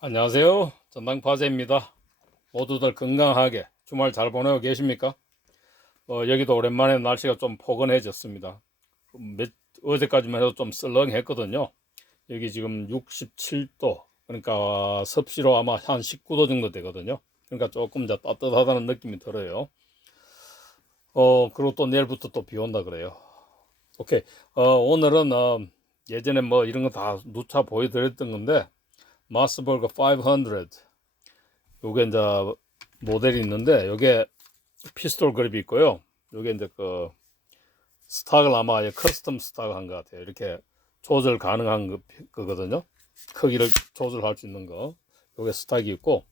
안녕하세요. 전당파제입니다. 모두들 건강하게 주말 잘 보내고 계십니까? 어, 여기도 오랜만에 날씨가 좀 포근해졌습니다. 몇, 어제까지만 해도 좀 썰렁했거든요. 여기 지금 67도, 그러니까 섭씨로 아마 한 19도 정도 되거든요. 그러니까 조금 이제 따뜻하다는 느낌이 들어요. 어, 그리고 또 내일부터 또 비 온다 그래요. 오케이. 어, 오늘은, 어, 예전에 뭐 이런 거 다 누차 보여드렸던 건데, 마스버거 500 요게 이제 모델이 있는데 요게 피스톨 그립이 있고요. 요게 이제 그 스탁을 아마 커스텀 스탁 한 것 같아요. 이렇게 조절 가능한 거, 거거든요. 크기를 조절할 수 있는 거. 요게 스탁이 있고.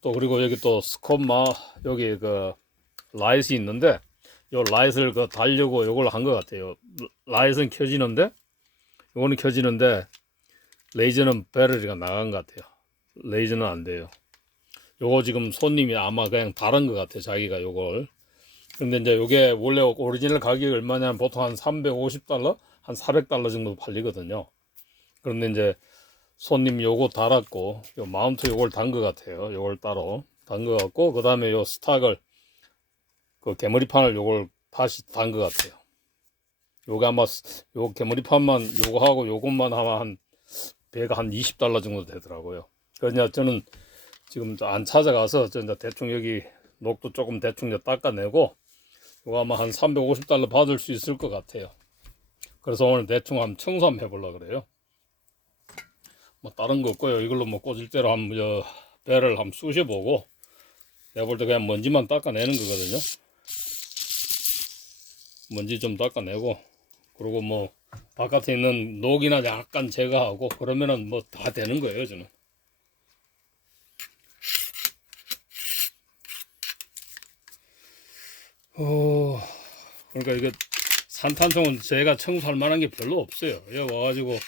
또 그리고 여기 또 스콤마 여기 그 라이트이 있는데 요 라이트를 그 달려고 요걸 한 것 같아요. 라이트는 켜지는데 요거는 켜지는데 레이저는 배터리가 나간 것 같아요. 레이저는 안 돼요. 요거 지금 손님이 아마 그냥 다른 것 같아요. 자기가 요걸. 근데 이제 요게 원래 오리지널 가격이 얼마냐면 보통 한 350달러, 한 400달러 정도 팔리거든요. 그런데 이제 손님 요거 달았고, 요 마운트 요걸 단 것 같아요. 요걸 따로 단 것 같고, 그 다음에 요 스탁을, 그 개머리판을 요걸 다시 단 것 같아요. 요게 아마, 요 개머리판만 요거 하고 요것만 아마 한 배가 한 20달러 정도 되더라고요. 그러냐 저는 지금 안 찾아가서 저 이제 대충 여기 녹도 조금 대충 이제 닦아내고 이거 아마 한 350달러 받을 수 있을 것 같아요. 그래서 오늘 대충 한번 청소 한번 해보려 그래요. 뭐 다른 거 없고요. 이걸로 뭐 꽂을 대로 한번 저 배를 한번 쑤셔보고 내가 볼 때 그냥 먼지만 닦아내는 거거든요. 먼지 좀 닦아내고 그리고 뭐 바깥에 있는 녹이나 약간 제거하고 그러면은 뭐 다 되는 거예요 저는. 어 그러니까 이게 산탄총은 제가 청소할 만한 게 별로 없어요. 여기 와가지고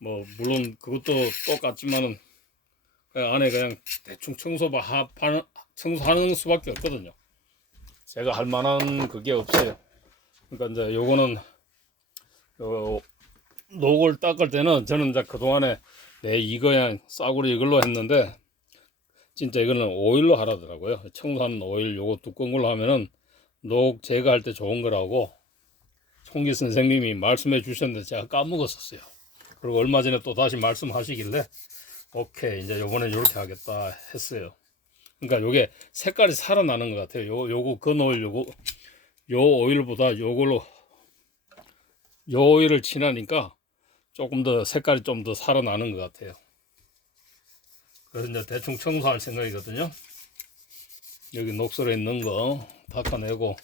뭐 물론 그것도 똑같지만은 그냥 안에 그냥 대충 청소바 하, 하는, 청소하는 수밖에 없거든요. 제가 할 만한 그게 없어요. 그러니까 이제 요거는 요 녹을 닦을 때는 저는 이제 그동안에 내 이거 그냥 싸구려 이걸로 했는데 진짜 이거는 오일로 하라더라고요. 청소하는 오일 요거 두꺼운 걸로 하면은 녹 제거할 때 좋은 거라고 총기 선생님이 말씀해 주셨는데 제가 까먹었었어요. 그리고 얼마 전에 또 다시 말씀하시길래 오케이 이제 요번에 이렇게 하겠다 했어요. 그러니까 요게 색깔이 살아나는 것 같아요. 요 요거 건 오일 요거 요 오일보다 요걸로 요 오일을 칠하니까 조금 더 색깔이 좀 더 살아나는 것 같아요. 그래서 이제 대충 청소할 생각이거든요. 여기 녹슬어 있는 거 닦아내고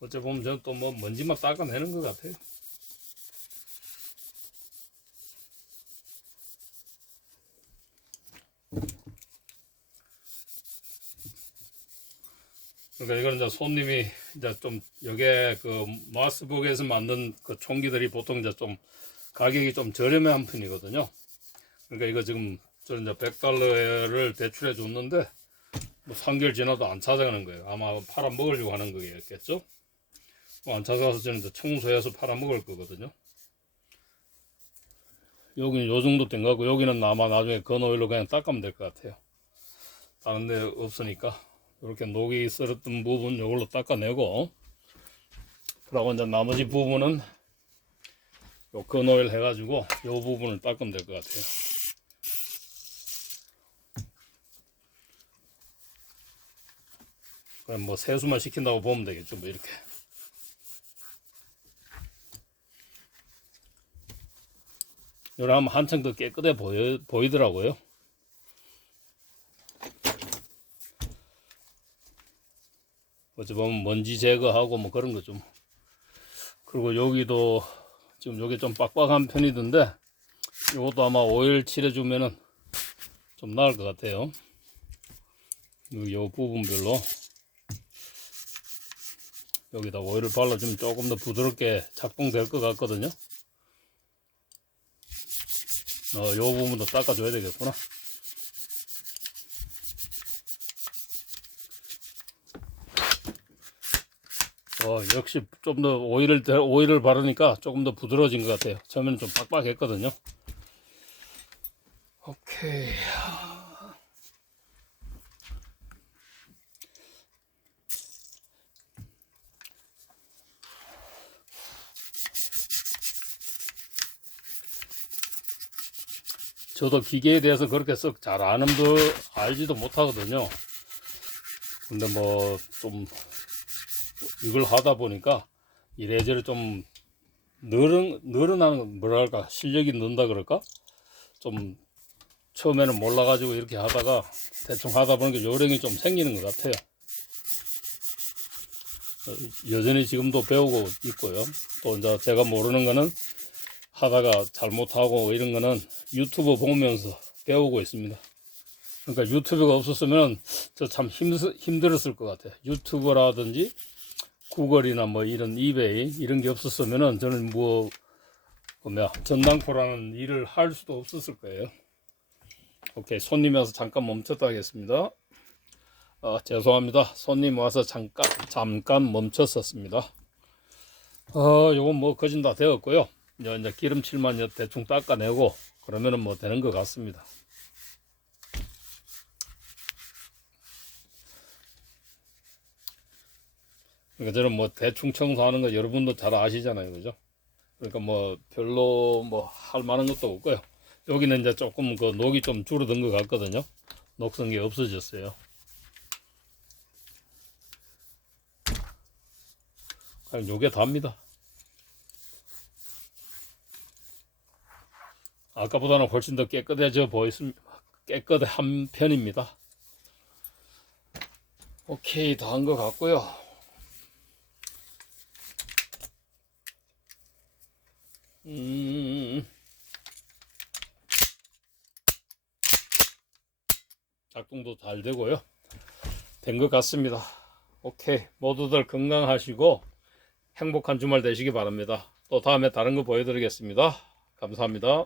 어째 보면 저는 또 뭐 먼지만 닦아내는 것 같아요. 그러니까 이거는 이제 손님이 이제 좀 여기에 그 마스북에서 만든 그 총기들이 보통 이제 좀 가격이 좀 저렴한 편이거든요. 그러니까 이거 지금 저는 이제 100달러를 대출해 줬는데 뭐 3개월 지나도 안 찾아가는 거예요. 아마 팔아 먹으려고 하는 거겠죠. 뭐 안 찾아가서 저는 이제 청소해서 팔아 먹을 거거든요. 여기는 요 정도 된 거고 여기는 아마 나중에 건오일로 그냥 닦으면 될 것 같아요. 다른 데 없으니까. 이렇게 녹이 썰었던 부분 이걸로 닦아내고 그리고 이제 나머지 부분은 요 건오일 해가지고 요 부분을 닦으면 될 것 같아요. 그럼 뭐 세수만 시킨다고 보면 되겠죠. 뭐 이렇게. 요래 하면 한층 더 깨끗해 보여, 보이더라고요. 어찌 보면 먼지 제거하고 뭐 그런 거 좀. 그리고 여기도 지금 여기 좀 빡빡한 편이던데 이것도 아마 오일 칠해주면은 좀 나을 것 같아요. 여기 요 부분별로 여기다 오일을 발라주면 조금 더 부드럽게 작동될 것 같거든요. 어, 요 부분도 닦아줘야 되겠구나. 어, 역시 좀 더 오일을 대- 오일을 바르니까 조금 더 부드러워진 것 같아요. 처음에는 좀 빡빡했거든요. 오케이. 저도 기계에 대해서 그렇게 썩 잘 아는 분 알지도 못하거든요. 근데 뭐좀 이걸 하다 보니까 이래저래 좀 늘은 늘어나는 뭐랄까 실력이 는다 그럴까 좀 처음에는 몰라가지고 이렇게 하다가 대충 하다 보니까 요령이 좀 생기는 것 같아요. 어, 여전히 지금도 배우고 있고요. 또 이제 제가 모르는 거는 하다가 잘못하고 이런 거는 유튜브 보면서 배우고 있습니다. 그러니까 유튜브가 없었으면 저 참 힘들었을 것 같아요. 유튜브라든지 구글이나 뭐 이런 이베이 이런 게 없었으면은 저는 뭐, 그 뭐야 전당포라는 일을 할 수도 없었을 거예요. 오케이 손님이 와서 잠깐 멈췄다 하겠습니다. 아, 죄송합니다. 손님 와서 잠깐 잠깐 멈췄었습니다. 어, 요건 뭐 거진 다 되었고요. 이제 기름칠만 대충 닦아내고 그러면은 뭐 되는 것 같습니다. 그러니까 저는 뭐 대충 청소하는 거 여러분도 잘 아시잖아요, 그죠? 그러니까 뭐 별로 뭐 할 만한 것도 없고요. 여기는 이제 조금 그 녹이 좀 줄어든 것 같거든요. 녹성이 없어졌어요. 그냥 요게 답니다. 아까보다는 훨씬 더 깨끗해져 보였습니다. 깨끗한 편입니다. 오케이, 다 한 것 같고요. 음, 작동도 잘 되고요. 된 것 같습니다. 오케이. 모두들 건강하시고 행복한 주말 되시기 바랍니다. 또 다음에 다른 거 보여드리겠습니다. 감사합니다.